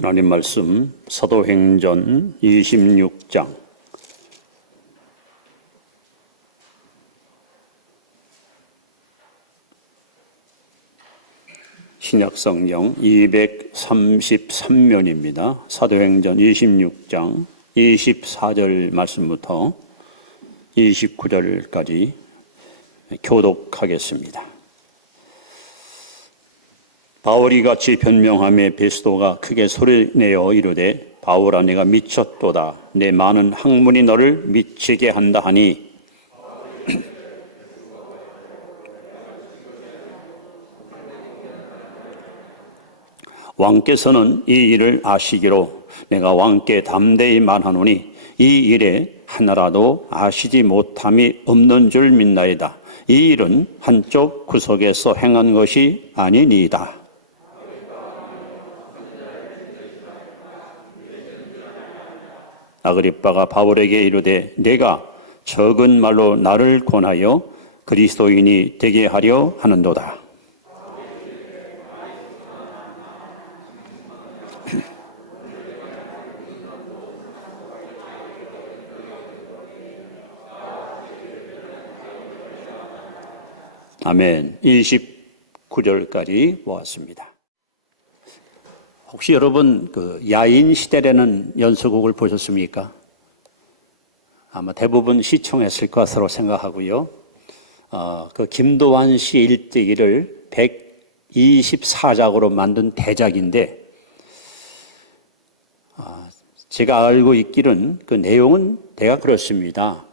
하나님 말씀 사도행전 26장 신약성경 233면입니다. 사도행전 26장 24절 말씀부터 29절까지 교독하겠습니다. 바울이 같이 변명하며 베스도가 크게 소리내어 이르되 바울아 내가 미쳤도다. 내 많은 학문이 너를 미치게 한다 하니 왕께서는 이 일을 아시기로 내가 왕께 담대히 말하노니 이 일에 하나라도 아시지 못함이 없는 줄 믿나이다. 이 일은 한쪽 구석에서 행한 것이 아니니이다. 아그리빠가 바울에게 이르되 내가 적은 말로 나를 권하여 그리스도인이 되게 하려 하는도다. 아멘. 29절까지 보았습니다. 혹시 여러분 야인 시대라는 연수곡을 보셨습니까? 아마 대부분 시청했을 것으로 생각하고요. 김도환 씨 일대기를 124작으로 만든 대작인데 제가 알고 있기는 그 내용은 대략 그렇습니다.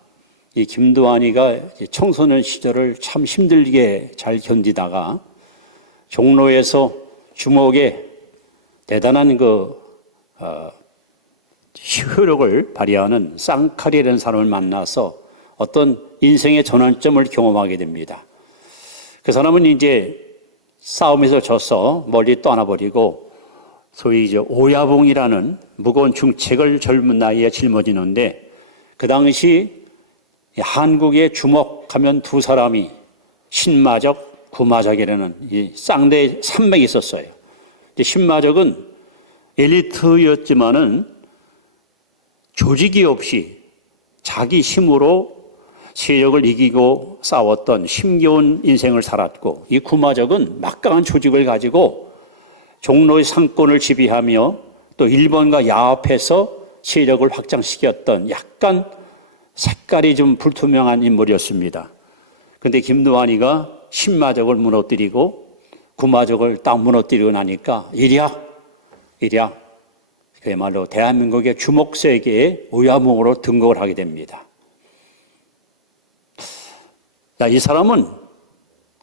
이 김도환이가 청소년 시절을 참 힘들게 잘 견디다가 종로에서 주목에 대단한 효력을 발휘하는 쌍칼이라는 사람을 만나서 어떤 인생의 전환점을 경험하게 됩니다. 그 사람은 이제 싸움에서 져서 멀리 떠나버리고 소위 이제 오야봉이라는 무거운 중책을 젊은 나이에 짊어지는데 그 당시 한국에 주목하면 두 사람이 신마적, 구마적이라는 이 쌍대 산맥이 있었어요. 신마적은 엘리트였지만은 조직이 없이 자기 힘으로 세력을 이기고 싸웠던 힘겨운 인생을 살았고, 이 구마적은 막강한 조직을 가지고 종로의 상권을 지배하며 또 일본과 야합해서 세력을 확장시켰던 약간 색깔이 좀 불투명한 인물이었습니다. 그런데 김도환이가 신마적을 무너뜨리고 구마적을 딱 무너뜨리고 나니까 이랴 그야말로 대한민국의 주목세계의 오야몽으로 등극을 하게 됩니다. 이 사람은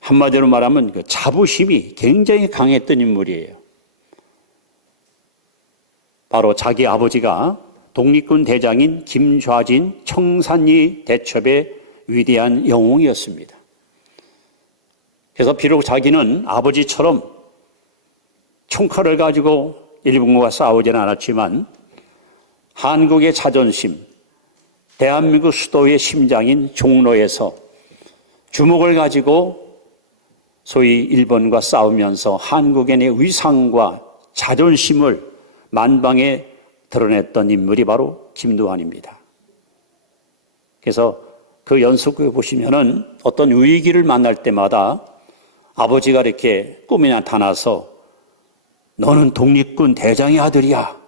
한마디로 말하면 그 자부심이 굉장히 강했던 인물이에요. 바로 자기 아버지가 독립군 대장인 김좌진 청산리 대첩의 위대한 영웅이었습니다. 그래서 비록 자기는 아버지처럼 총칼을 가지고 일본과 싸우지는 않았지만 한국의 자존심, 대한민국 수도의 심장인 종로에서 주목을 가지고 소위 일본과 싸우면서 한국인의 위상과 자존심을 만방에 드러냈던 인물이 바로 김도환입니다. 그래서 그 연속극에 보시면은 어떤 위기를 만날 때마다 아버지가 이렇게 꿈에 나타나서 너는 독립군 대장의 아들이야.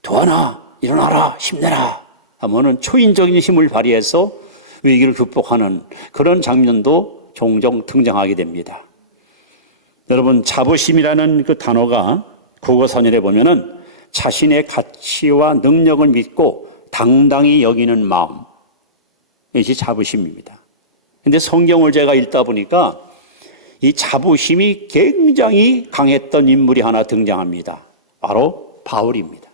도환아, 일어나라, 힘내라. 하면은 초인적인 힘을 발휘해서 위기를 극복하는 그런 장면도 종종 등장하게 됩니다. 여러분, 자부심이라는 그 단어가 국어선열에 보면은 자신의 가치와 능력을 믿고 당당히 여기는 마음, 이것이 자부심입니다. 그런데 성경을 제가 읽다 보니까 이 자부심이 굉장히 강했던 인물이 하나 등장합니다. 바로 바울입니다.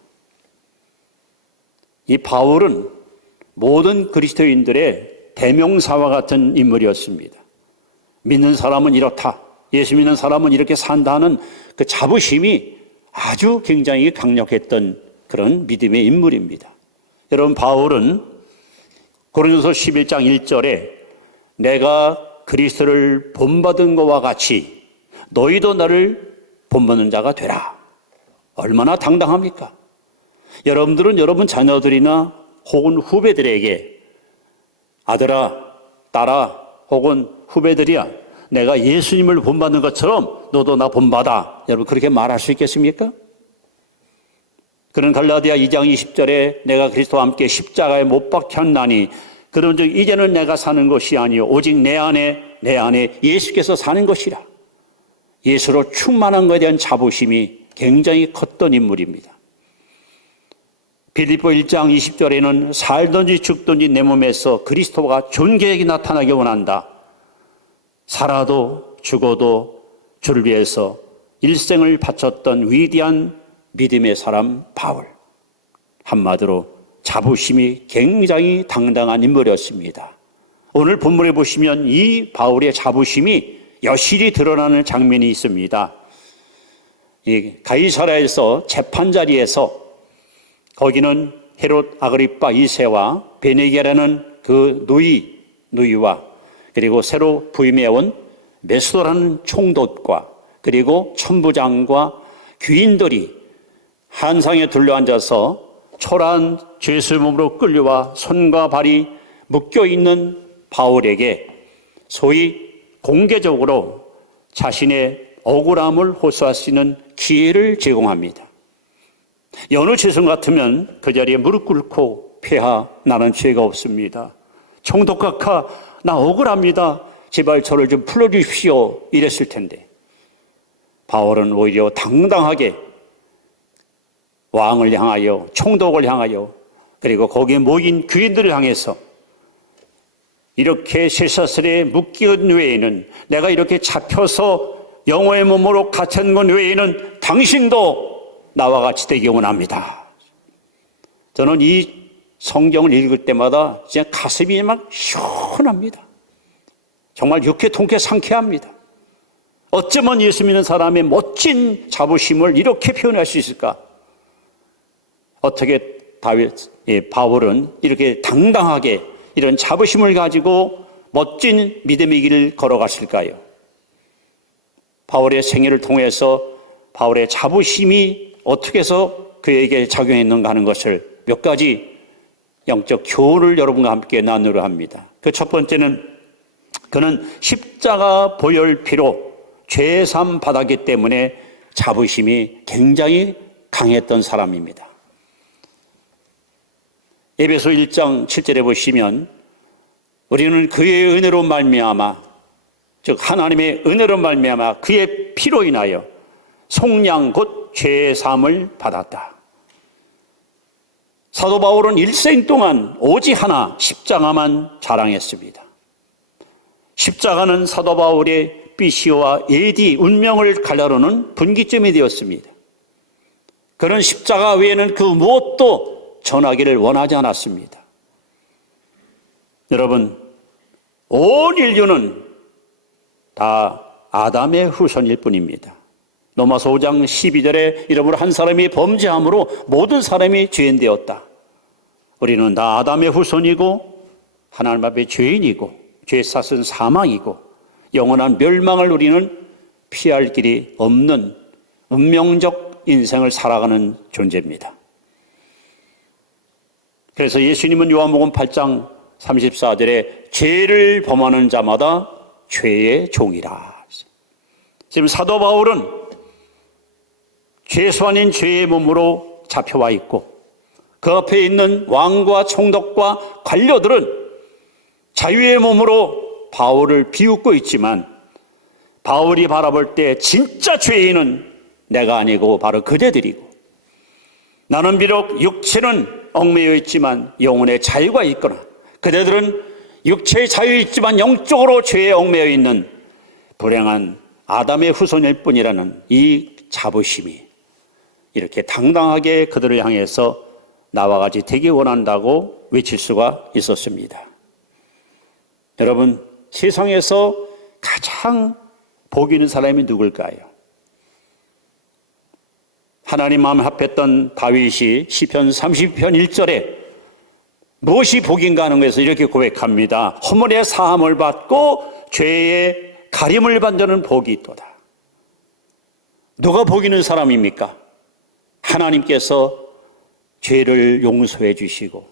이 바울은 모든 그리스도인들의 대명사와 같은 인물이었습니다. 믿는 사람은 이렇다, 예수 믿는 사람은 이렇게 산다는 그 자부심이 아주 굉장히 강력했던 그런 믿음의 인물입니다. 여러분, 바울은 고린도서 11장 1절에 내가 그리스도를 본받은 것과 같이 너희도 나를 본받는 자가 되라. 얼마나 당당합니까? 여러분들은 여러분 자녀들이나 혹은 후배들에게 아들아, 딸아, 혹은 후배들이야, 내가 예수님을 본받는 것처럼 너도 나 본받아. 여러분 그렇게 말할 수 있겠습니까? 그런 갈라디아 2장 20절에 내가 그리스도와 함께 십자가에 못 박혔나니 그런즉 이제는 내가 사는 것이 아니요 오직 내 안에 예수께서 사는 것이라. 예수로 충만한 것에 대한 자부심이 굉장히 컸던 인물입니다. 빌립보 1장 20절에는 살든지 죽든지 내 몸에서 그리스도가 존귀하게 나타나기 원한다. 살아도 죽어도 주를 위해서 일생을 바쳤던 위대한 믿음의 사람 바울. 한마디로 자부심이 굉장히 당당한 인물이었습니다. 오늘 본문에 보시면 이 바울의 자부심이 여실히 드러나는 장면이 있습니다. 이 가이사랴에서 재판자리에서 거기는 헤롯 아그리빠 2세와 베네게라는 그 누이와 그리고 새로 부임해온 메스도라는 총독과 그리고 천부장과 귀인들이 한상에 둘러앉아서 초라한 죄수의 몸으로 끌려와 손과 발이 묶여있는 바울에게 소위 공개적으로 자신의 억울함을 호소할 수 있는 기회를 제공합니다. 여느 죄성 같으면 그 자리에 무릎 꿇고 폐하 나는 죄가 없습니다. 총독각하 나 억울합니다. 제발 저를 좀 풀어주십시오. 이랬을 텐데 바울은 오히려 당당하게 왕을 향하여 총독을 향하여 그리고 거기에 모인 귀인들을 향해서 이렇게 쇠사슬에 묶인 외에는 내가 이렇게 잡혀서 영혼의 몸으로 갇힌 것 외에는 당신도 나와 같이 되기 원합니다. 저는 이 성경을 읽을 때마다 진짜 가슴이 막 시원합니다. 정말 유쾌 통쾌 상쾌합니다. 어쩌면 예수 믿는 사람의 멋진 자부심을 이렇게 표현할 수 있을까? 어떻게 바울은 이렇게 당당하게 이런 자부심을 가지고 멋진 믿음의 길을 걸어갔을까요? 바울의 생애를 통해서 바울의 자부심이 어떻게 해서 그에게 작용했는가 하는 것을 몇 가지 영적 교훈을 여러분과 함께 나누려 합니다. 그 첫 번째는 그는 십자가 보혈피로 죄삼 받았기 때문에 자부심이 굉장히 강했던 사람입니다. 에베소 1장 7절에 보시면 우리는 그의 은혜로 말미암아 즉 하나님의 은혜로 말미암아 그의 피로 인하여 속량 곧 죄 사함을 받았다. 사도 바울은 일생 동안 오직 하나 십자가만 자랑했습니다. 십자가는 사도 바울의 BC와 AD 운명을 갈라놓는 분기점이 되었습니다. 그는 십자가 외에는 그 무엇도 전하기를 원하지 않았습니다. 여러분, 온 인류는 다 아담의 후손일 뿐입니다. 로마서 5장 12절에 이러므로 한 사람이 범죄함으로 모든 사람이 죄인 되었다. 우리는 다 아담의 후손이고 하나님 앞에 죄인이고 죄사슬은 사망이고 영원한 멸망을 우리는 피할 길이 없는 운명적 인생을 살아가는 존재입니다. 그래서 예수님은 요한복음 8장 34절에 죄를 범하는 자마다 죄의 종이라. 지금 사도 바울은 죄수 아닌 죄의 몸으로 잡혀와 있고 그 앞에 있는 왕과 총독과 관료들은 자유의 몸으로 바울을 비웃고 있지만 바울이 바라볼 때 진짜 죄인은 내가 아니고 바로 그대들이고 나는 비록 육체는 얽매여 있지만 영혼의 자유가 있거나 그대들은 육체의 자유 있지만 영적으로 죄에 얽매여 있는 불행한 아담의 후손일 뿐이라는 이 자부심이 이렇게 당당하게 그들을 향해서 나와 같이 되기 원한다고 외칠 수가 있었습니다. 여러분, 세상에서 가장 복 있는 사람이 누굴까요? 하나님 마음 합했던 다윗이 시편 30편 1절에 무엇이 복인가 하는 것에서 이렇게 고백합니다. 허물의 사함을 받고 죄의 가림을 받는 복이 있도다. 누가 복 있는 사람입니까? 하나님께서 죄를 용서해 주시고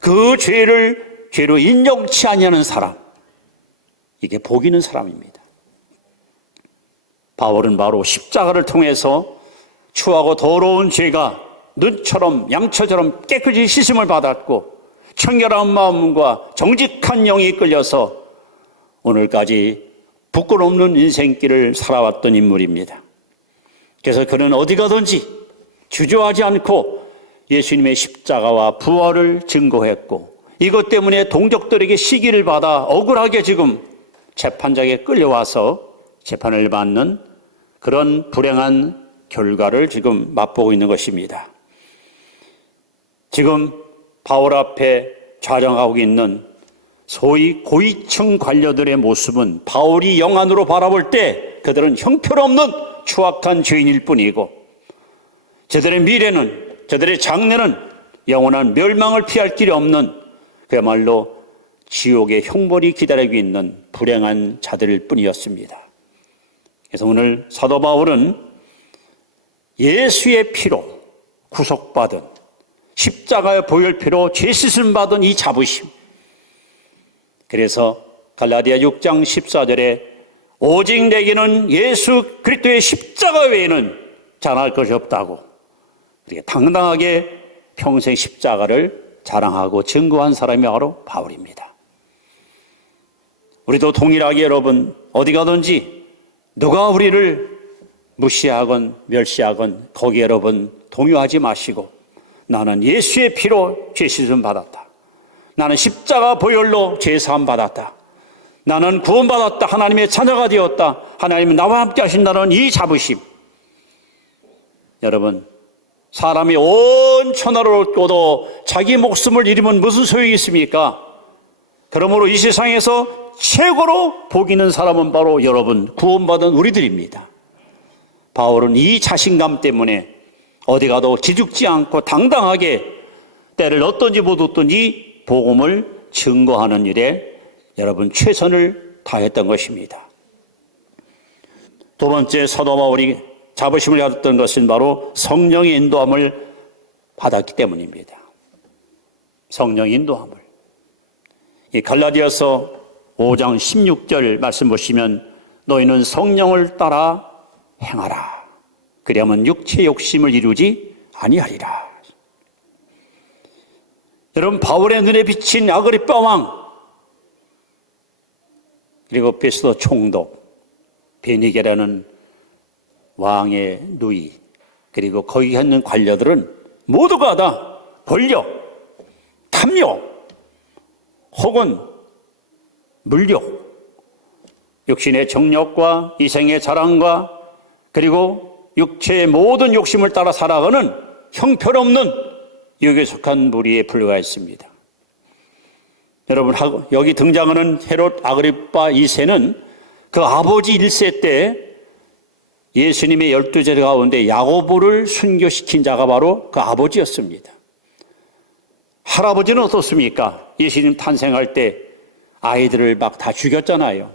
그 죄를 죄로 인정치 아니하는 사람, 이게 복 있는 사람입니다. 바울은 바로 십자가를 통해서 추하고 더러운 죄가 눈처럼 양처럼 깨끗이 씻음을 받았고 청결한 마음과 정직한 영이 이끌려서 오늘까지 부끄러움없는 인생길을 살아왔던 인물입니다. 그래서 그는 어디 가든지 주저하지 않고 예수님의 십자가와 부활을 증거했고 이것 때문에 동족들에게 시기를 받아 억울하게 지금 재판장에 끌려와서 재판을 받는 그런 불행한 결과를 지금 맛보고 있는 것입니다. 지금 바울 앞에 좌정하고 있는 소위 고위층 관료들의 모습은 바울이 영안으로 바라볼 때 그들은 형편없는 추악한 죄인일 뿐이고 저들의 미래는, 저들의 장래는 영원한 멸망을 피할 길이 없는 그야말로 지옥의 형벌이 기다리고 있는 불행한 자들일 뿐이었습니다. 그래서 오늘 사도 바울은 예수의 피로 구속받은 십자가의 보혈피로 죄 씻음 받은 이 자부심, 그래서 갈라디아 6장 14절에 오직 내게는 예수 그리스도의 십자가 외에는 자랑할 것이 없다고 그렇게 당당하게 평생 십자가를 자랑하고 증거한 사람이 바로 바울입니다. 우리도 동일하게 여러분 어디 가든지 누가 우리를 무시하건 멸시하건 거기에 여러분 동요하지 마시고 나는 예수의 피로 죄 씻음 받았다. 나는 십자가 보혈로 죄 사함 받았다. 나는 구원받았다. 하나님의 자녀가 되었다. 하나님은 나와 함께 하신다는 이 자부심. 여러분, 사람이 온 천하를 얻고도 자기 목숨을 잃으면 무슨 소용이 있습니까? 그러므로 이 세상에서 최고로 복 있는 사람은 바로 여러분, 구원받은 우리들입니다. 바울은 이 자신감 때문에 어디 가도 기죽지 않고 당당하게 때를 얻든지 못 얻든지 복음을 증거하는 일에 여러분 최선을 다했던 것입니다. 두 번째 사도 바울이 자부심을 가졌던 것은 바로 성령의 인도함을 받았기 때문입니다. 성령의 인도함을. 이 갈라디아서 5장 16절 말씀 보시면 너희는 성령을 따라 행하라. 그리하면 육체의 욕심을 이루지 아니하리라. 여러분, 바울의 눈에 비친 아그리빠 왕, 그리고 베스도 총독, 베니게라는 왕의 누이, 그리고 거기 있는 관료들은 모두가 다 권력, 탐욕, 혹은 물욕, 육신의 정욕과 이생의 자랑과 그리고 육체의 모든 욕심을 따라 살아가는 형편없는 육에 속한 무리에 불과했습니다. 여러분, 여기 등장하는 헤롯 아그리빠 2세는 그 아버지 1세 때 예수님의 12제자 가운데 야고보를 순교시킨 자가 바로 그 아버지였습니다. 할아버지는 어떻습니까? 예수님 탄생할 때 아이들을 막 다 죽였잖아요.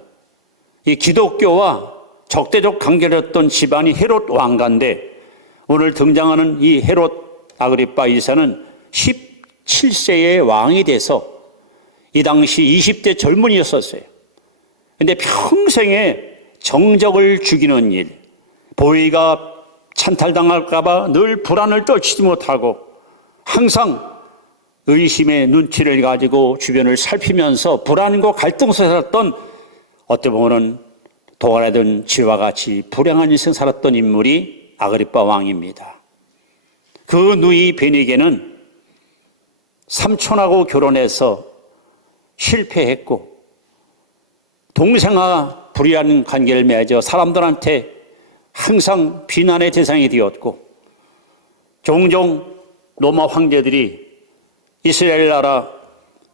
이 기독교와 적대적 관계를 했던 집안이 헤롯 왕가인데 오늘 등장하는 이 헤롯 아그리빠 2세는 17세의 왕이 돼서 이 당시 20대 젊은이였었어요. 근데 평생에 정적을 죽이는 일, 보위가 찬탈당할까 봐 늘 불안을 떨치지 못하고 항상 의심의 눈치를 가지고 주변을 살피면서 불안과 갈등 속에 살았던, 어떻게 보면 도가라든 쥐와 같이 불행한 인생 살았던 인물이 아그리빠 왕입니다. 그 누이 베니게는 삼촌하고 결혼해서 실패했고 동생과 불의한 관계를 맺어 사람들한테 항상 비난의 대상이 되었고 종종 로마 황제들이 이스라엘 나라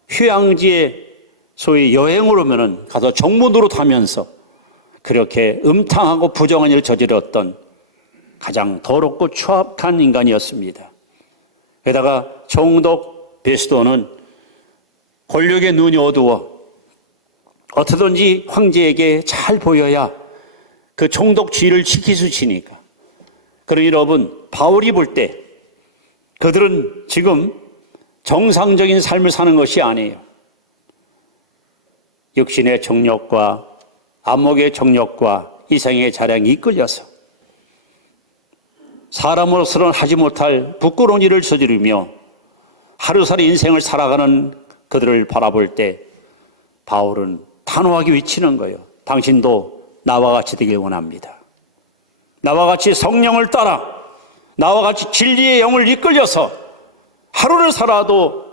휴양지에 소위 여행을 오면은 가서 정문으로 타면서 그렇게 음탕하고 부정한 일을 저질렀던 가장 더럽고 추악한 인간이었습니다. 게다가 총독 베스도는 권력의 눈이 어두워 어떻게든지 황제에게 잘 보여야 그 총독 지위를 지킬 수 있으니까. 그러니 여러분, 바울이 볼 때 그들은 지금 정상적인 삶을 사는 것이 아니에요. 육신의 정욕과 안목의 정욕과 이생의 자랑이 이끌려서 사람으로서는 하지 못할 부끄러운 일을 저지르며 하루살이 인생을 살아가는 그들을 바라볼 때 바울은 단호하게 외치는 거예요. 당신도 나와 같이 되길 원합니다. 나와 같이 성령을 따라 나와 같이 진리의 영을 이끌려서 하루를 살아도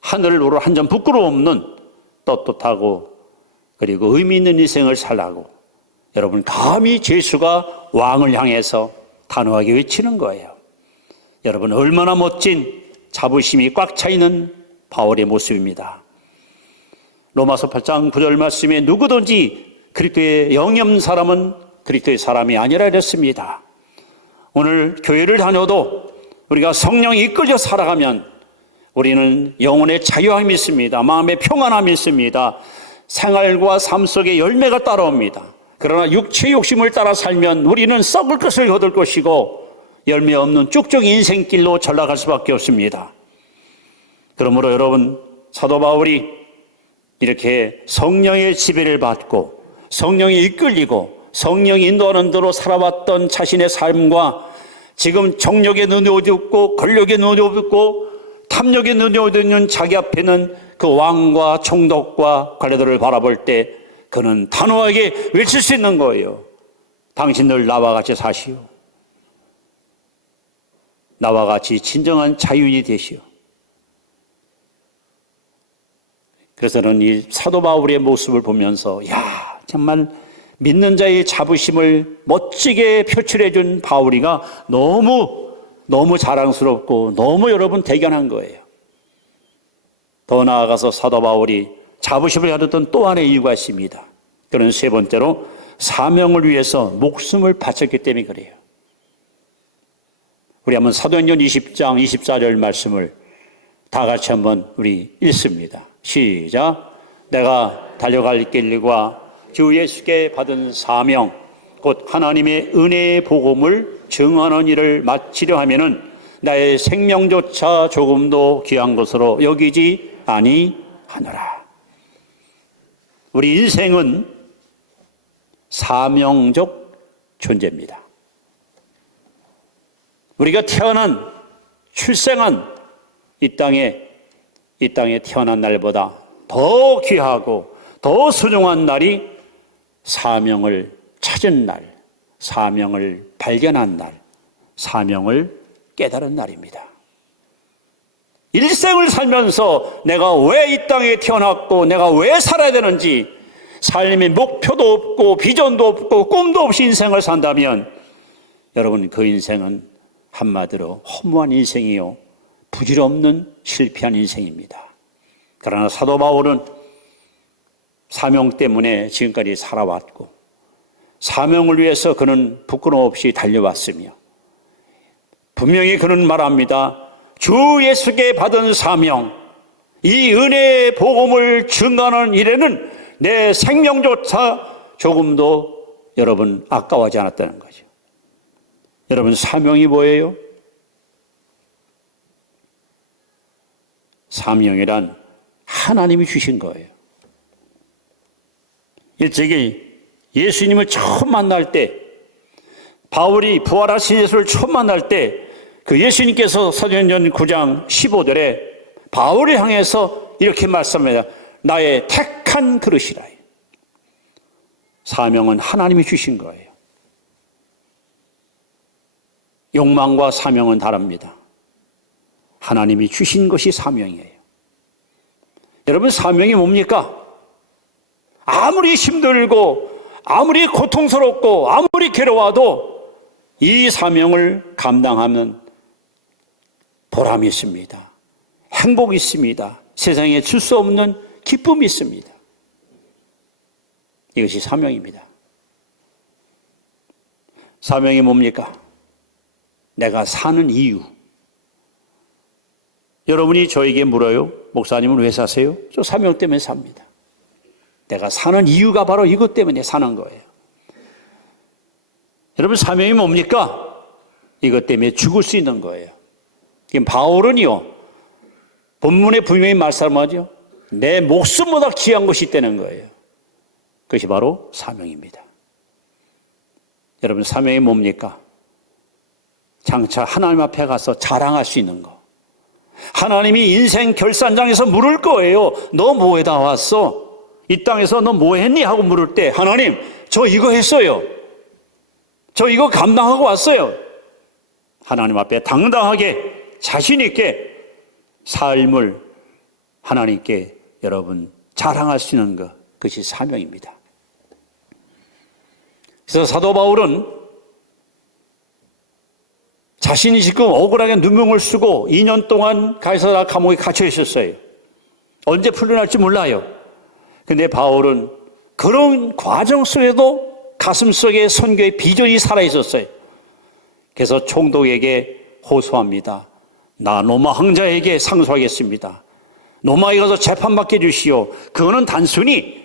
하늘을 우러 한 점 부끄러움 없는 떳떳하고 그리고 의미 있는 인생을 살라고 여러분 감히 예수가 왕을 향해서 단호하게 외치는 거예요. 여러분 얼마나 멋진 자부심이 꽉 차 있는 바울의 모습입니다. 로마서 8장 9절 말씀에 누구든지 그리스도의 영이 없는 사람은 그리스도의 사람이 아니라 이랬습니다. 오늘 교회를 다녀도 우리가 성령이 이끌려 살아가면 우리는 영혼의 자유함이 있습니다. 마음의 평안함이 있습니다. 생활과 삶 속에 열매가 따라옵니다. 그러나 육체의 욕심을 따라 살면 우리는 썩을 것을 거둘 것이고 열매 없는 쭉쭉 인생길로 전락할 수밖에 없습니다. 그러므로 여러분 사도 바울이 이렇게 성령의 지배를 받고 성령이 이끌리고 성령이 인도하는 대로 살아왔던 자신의 삶과 지금 정욕의 눈이 어둡고 권력의 눈이 어둡고 탐욕의 눈이 어두운 자기 앞에는 그 왕과 총독과 관리들을 바라볼 때 그는 단호하게 외칠 수 있는 거예요. 당신들 나와 같이 사시오. 나와 같이 진정한 자유인이 되시오. 그래서 저는 이 사도 바울의 모습을 보면서 정말 믿는 자의 자부심을 멋지게 표출해 준 바울이가 너무 자랑스럽고 너무 여러분 대견한 거예요. 더 나아가서 사도 바울이 자부심을 가졌던 또 하나의 이유가 있습니다. 그는 세 번째로 사명을 위해서 목숨을 바쳤기 때문에 그래요. 우리 한번 사도행전 20장 24절 말씀을 다 같이 한번 우리 읽습니다. 시작. 내가 달려갈 길과 주 예수께 받은 사명 곧 하나님의 은혜의 복음을 증언하는 일을 마치려 하면은 나의 생명조차 조금도 귀한 것으로 여기지 아니하노라. 우리 인생은 사명적 존재입니다. 우리가 출생한 이 땅에 태어난 날보다 더 귀하고 더 소중한 날이 사명을 찾은 날, 사명을 발견한 날, 사명을 깨달은 날입니다. 일생을 살면서 내가 왜 이 땅에 태어났고 내가 왜 살아야 되는지 삶의 목표도 없고 비전도 없고 꿈도 없이 인생을 산다면 여러분 그 인생은 한마디로 허무한 인생이요 부질없는 실패한 인생입니다. 그러나 사도 바울은 사명 때문에 지금까지 살아왔고 사명을 위해서 그는 부끄러움 없이 달려왔으며 분명히 그는 말합니다. 주 예수께 받은 사명, 이 은혜의 복음을 증거하는 일에는 내 생명조차 조금도 여러분 아까워하지 않았다는 거죠. 여러분 사명이 뭐예요? 사명이란 하나님이 주신 거예요. 일찍이 예수님을 처음 만날 때 바울이 부활하신 예수를 처음 만날 때 그 예수님께서 사도행전 9장 15절에 바울을 향해서 이렇게 말씀합니다. 나의 택한 그릇이라. 사명은 하나님이 주신 거예요. 욕망과 사명은 다릅니다. 하나님이 주신 것이 사명이에요. 여러분 사명이 뭡니까? 아무리 힘들고 아무리 고통스럽고 아무리 괴로워도 이 사명을 감당하면 보람이 있습니다. 행복이 있습니다. 세상에 줄 수 없는 기쁨이 있습니다. 이것이 사명입니다. 사명이 뭡니까? 내가 사는 이유. 여러분이 저에게 물어요. 목사님은 왜 사세요? 저 사명 때문에 삽니다. 내가 사는 이유가 바로 이것 때문에 사는 거예요. 여러분 사명이 뭡니까? 이것 때문에 죽을 수 있는 거예요. 바울은요, 본문에 분명히 말씀하죠. 내 목숨보다 귀한 것이 있다는 거예요. 그것이 바로 사명입니다. 여러분, 사명이 뭡니까? 장차 하나님 앞에 가서 자랑할 수 있는 거. 하나님이 인생 결산장에서 물을 거예요. 너 뭐에다 왔어? 이 땅에서 너 뭐 했니? 하고 물을 때, 하나님, 저 이거 했어요. 저 이거 감당하고 왔어요. 하나님 앞에 당당하게 자신 있게 삶을 하나님께 여러분 자랑할 수 있는 것, 그것이 사명입니다. 그래서 사도 바울은 자신이 지금 억울하게 누명을 쓰고 2년 동안 가이사랴 감옥에 갇혀 있었어요. 언제 풀려날지 몰라요. 근데 바울은 그런 과정 속에도 가슴속에 선교의 비전이 살아있었어요. 그래서 총독에게 호소합니다. 나 로마 황자에게 상소하겠습니다. 로마에 가서 재판받게 해주시오. 그거는 단순히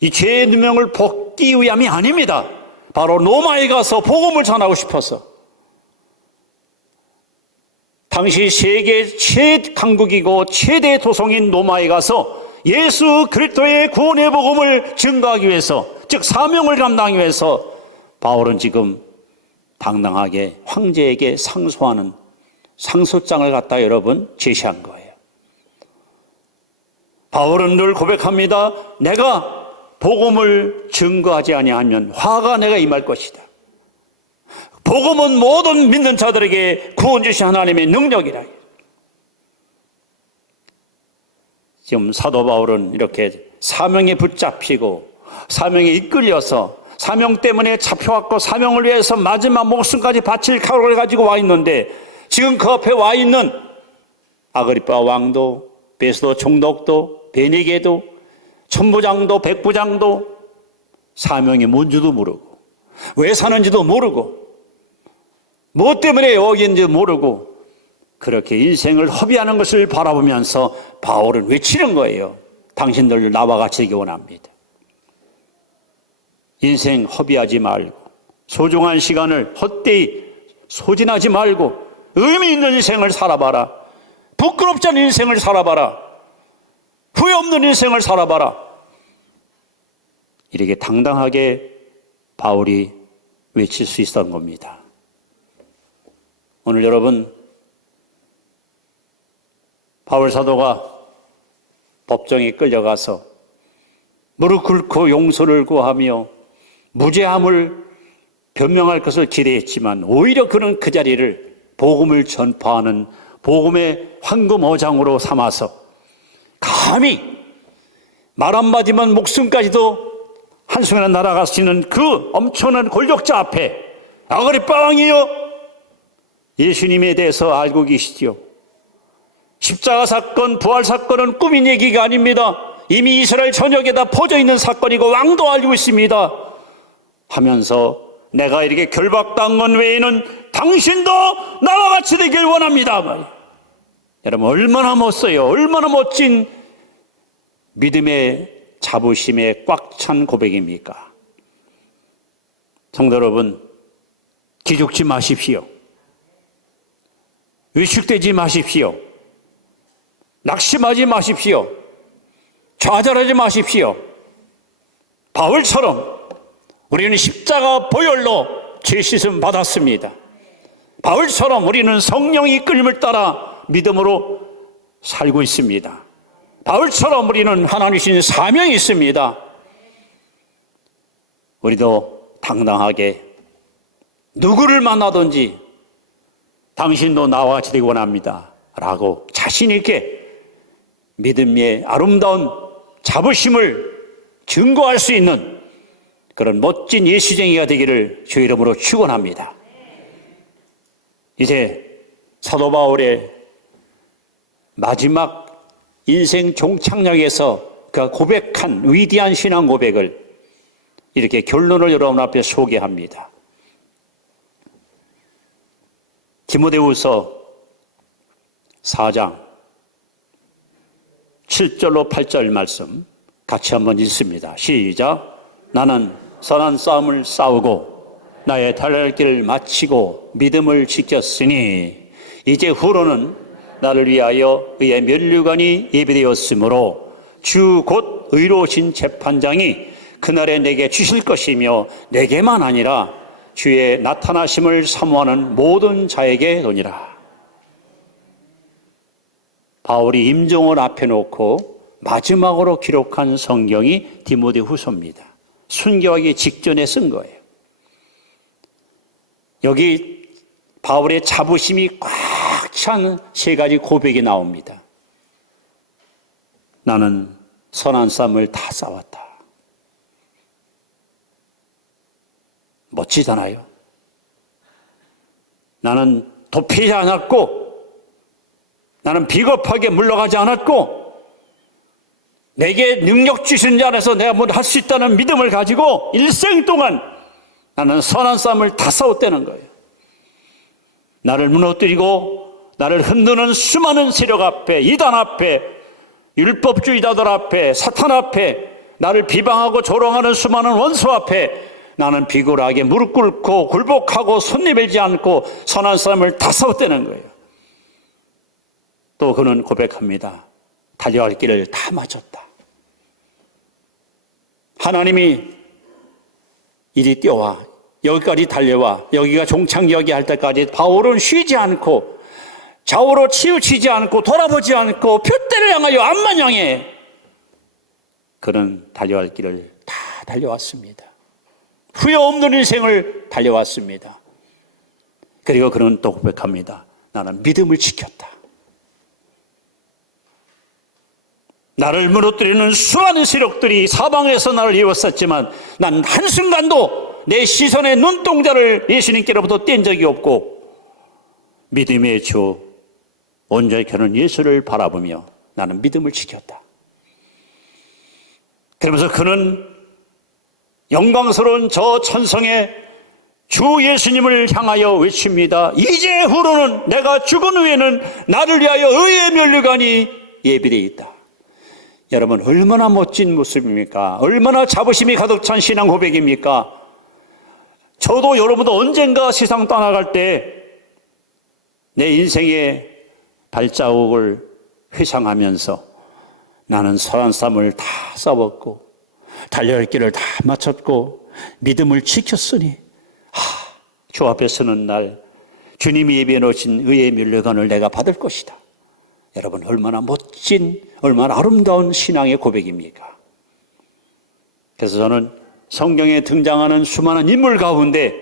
이 죄의 누명을 벗기 위함이 아닙니다. 바로 로마에 가서 복음을 전하고 싶어서. 당시 세계 최강국이고 최대 도성인 로마에 가서 예수 그리스도의 구원의 복음을 증거하기 위해서, 즉 사명을 감당하기 위해서 바울은 지금 당당하게 황제에게 상소하는 상소장을 갖다 여러분 제시한 거예요. 바울은 늘 고백합니다. 내가 복음을 증거하지 아니하면 화가 내가 임할 것이다. 복음은 모든 믿는 자들에게 구원 주신 하나님의 능력이라. 지금 사도 바울은 이렇게 사명에 붙잡히고 사명에 이끌려서 사명 때문에 잡혀왔고 사명을 위해서 마지막 목숨까지 바칠 각오를 가지고 와 있는데, 지금 그 앞에 와 있는 아그리빠 왕도, 베스도 총독도, 베니게도, 천부장도, 백부장도 사명이 뭔지도 모르고, 왜 사는지도 모르고, 뭐 때문에 여기 있는지도 모르고, 그렇게 인생을 허비하는 것을 바라보면서 바울은 외치는 거예요. 당신들 나와 같이 되기 원합니다. 인생 허비하지 말고, 소중한 시간을 헛되이 소진하지 말고 의미 있는 인생을 살아봐라. 부끄럽지 않은 인생을 살아봐라. 후회 없는 인생을 살아봐라. 이렇게 당당하게 바울이 외칠 수 있었던 겁니다. 오늘 여러분, 바울 사도가 법정에 끌려가서 무릎 꿇고 용서를 구하며 무죄함을 변명할 것을 기대했지만, 오히려 그는 그 자리를 복음을 전파하는 복음의 황금어장으로 삼아서 감히 말 한마디만 목숨까지도 한순간에 날아갈 수 있는 그 엄청난 권력자 앞에, 아그리빠 왕이여, 예수님에 대해서 알고 계시지요? 십자가 사건, 부활 사건은 꾸민 얘기가 아닙니다. 이미 이스라엘 전역에다 퍼져 있는 사건이고 왕도 알고 있습니다 하면서, 내가 이렇게 결박당한 것 외에는 당신도 나와 같이 되길 원합니다. 여러분, 얼마나 멋져요. 얼마나 멋진 믿음의 자부심에 꽉 찬 고백입니까? 성도 여러분, 기죽지 마십시오. 위축되지 마십시오. 낙심하지 마십시오. 좌절하지 마십시오. 바울처럼 우리는 십자가 보혈로 죄 씻음 받았습니다. 바울처럼 우리는 성령의 이끌림을 따라 믿음으로 살고 있습니다. 바울처럼 우리는 하나님 주신 사명이 있습니다. 우리도 당당하게 누구를 만나든지 당신도 나와 같이 되기 원합니다 라고 자신 있게 믿음의 아름다운 자부심을 증거할 수 있는 그런 멋진 예수쟁이가 되기를 주 이름으로 축원합니다. 이제 사도 바울의 마지막 인생 종착역에서 그가 고백한 위대한 신앙 고백을 이렇게 결론을 여러분 앞에 소개합니다. 디모데후서 4장 7절로 8절 말씀 같이 한번 읽습니다. 시작. 나는 선한 싸움을 싸우고 나의 달릴 길을 마치고 믿음을 지켰으니 이제 후로는 나를 위하여 의의 면류관이 예비되었으므로 주 곧 의로우신 재판장이 그날에 내게 주실 것이며 내게만 아니라 주의 나타나심을 사모하는 모든 자에게 도니라. 바울이 임종을 앞에 놓고 마지막으로 기록한 성경이 디모데후서입니다. 순교하기 직전에 쓴 거예요. 여기 바울의 자부심이 꽉 찬 세 가지 고백이 나옵니다. 나는 선한 싸움을 다 싸웠다. 멋지잖아요. 나는 도피하지 않았고, 나는 비겁하게 물러가지 않았고, 내게 능력 주신 자 안에서 내가 뭘 할 수 있다는 믿음을 가지고 일생 동안 나는 선한 싸움을 다 싸웠다는 거예요. 나를 무너뜨리고 나를 흔드는 수많은 세력 앞에, 이단 앞에, 율법주의자들 앞에, 사탄 앞에, 나를 비방하고 조롱하는 수많은 원수 앞에 나는 비굴하게 무릎 꿇고 굴복하고 손 내밀지 않고 선한 싸움을 다 싸웠다는 거예요. 또 그는 고백합니다. 달려갈 길을 다 마쳤다. 하나님이 이리 뛰어와, 여기까지 달려와, 여기가 종착역이 할 때까지 바울은 쉬지 않고 좌우로 치우치지 않고 돌아보지 않고 표대를 향하여 앞만 향해 그는 달려갈 길을 다 달려왔습니다. 후회 없는 인생을 달려왔습니다. 그리고 그는 또 고백합니다. 나는 믿음을 지켰다. 나를 무너뜨리는 수많은 세력들이 사방에서 나를 이었었지만 난 한순간도 내 시선의 눈동자를 예수님께로부터 뗀 적이 없고 믿음의 주 온전히 켜는 예수를 바라보며 나는 믿음을 지켰다. 그러면서 그는 영광스러운 저 천성의 주 예수님을 향하여 외칩니다. 이제 후로는 내가 죽은 후에는 나를 위하여 의의 면류관이 예비되어 있다. 여러분, 얼마나 멋진 모습입니까? 얼마나 자부심이 가득 찬 신앙 고백입니까? 저도 여러분도 언젠가 세상 떠나갈 때 내 인생의 발자국을 회상하면서 나는 선한 싸움을 다 싸웠고 달려갈 길을 다 마쳤고 믿음을 지켰으니 주 앞에 서는 날 주님이 예비해 놓으신 의의 면류관을 내가 받을 것이다. 여러분, 얼마나 멋진, 얼마나 아름다운 신앙의 고백입니까? 그래서 저는 성경에 등장하는 수많은 인물 가운데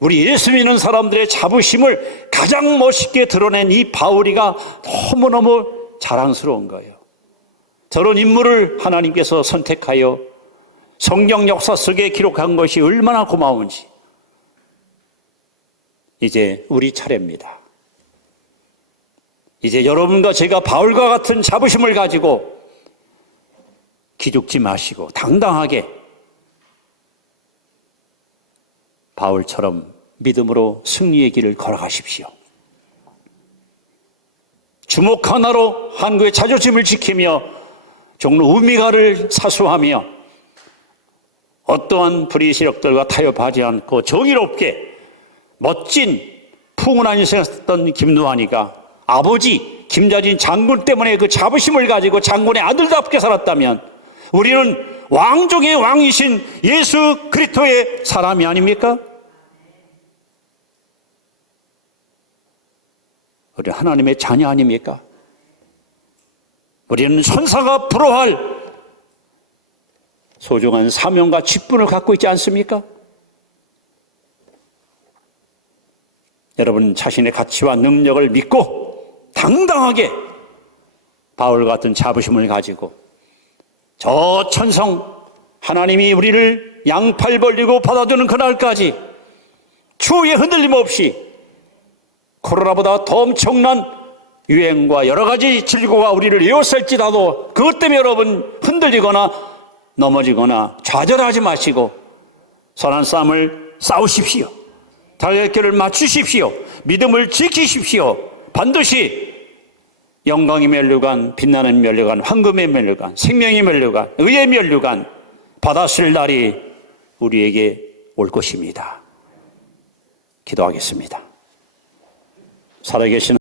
우리 예수 믿는 사람들의 자부심을 가장 멋있게 드러낸 이 바울이가 너무너무 자랑스러운 거예요. 저런 인물을 하나님께서 선택하여 성경 역사 속에 기록한 것이 얼마나 고마운지. 이제 우리 차례입니다. 이제 여러분과 제가 바울과 같은 자부심을 가지고 기죽지 마시고 당당하게 바울처럼 믿음으로 승리의 길을 걸어가십시오. 주먹 하나로 한국의 자존심을 지키며 종로 우미가를 사수하며 어떠한 불의 세력들과 타협하지 않고 정의롭게 멋진 풍운한 인생을 썼던 김노환이가 아버지 김자진 장군 때문에 그 자부심을 가지고 장군의 아들답게 살았다면 우리는 왕중의 왕이신 예수 그리스도의 사람이 아닙니까? 우리 하나님의 자녀 아닙니까? 우리는 천사가 부러워할 소중한 사명과 직분을 갖고 있지 않습니까? 여러분 자신의 가치와 능력을 믿고 당당하게 바울 같은 자부심을 가지고 저 천성 하나님이 우리를 양팔 벌리고 받아주는 그날까지 추후에 흔들림 없이 코로나보다 더 엄청난 유행과 여러 가지 질고가 우리를 에워쌀지라도 그것 때문에 여러분 흔들리거나 넘어지거나 좌절하지 마시고 선한 싸움을 싸우십시오. 달릴 길을 맞추십시오. 믿음을 지키십시오. 반드시 영광의 면류관, 빛나는 면류관, 황금의 면류관, 생명의 면류관, 의의 면류관 받았을 날이 우리에게 올 것입니다. 기도하겠습니다. 살아계신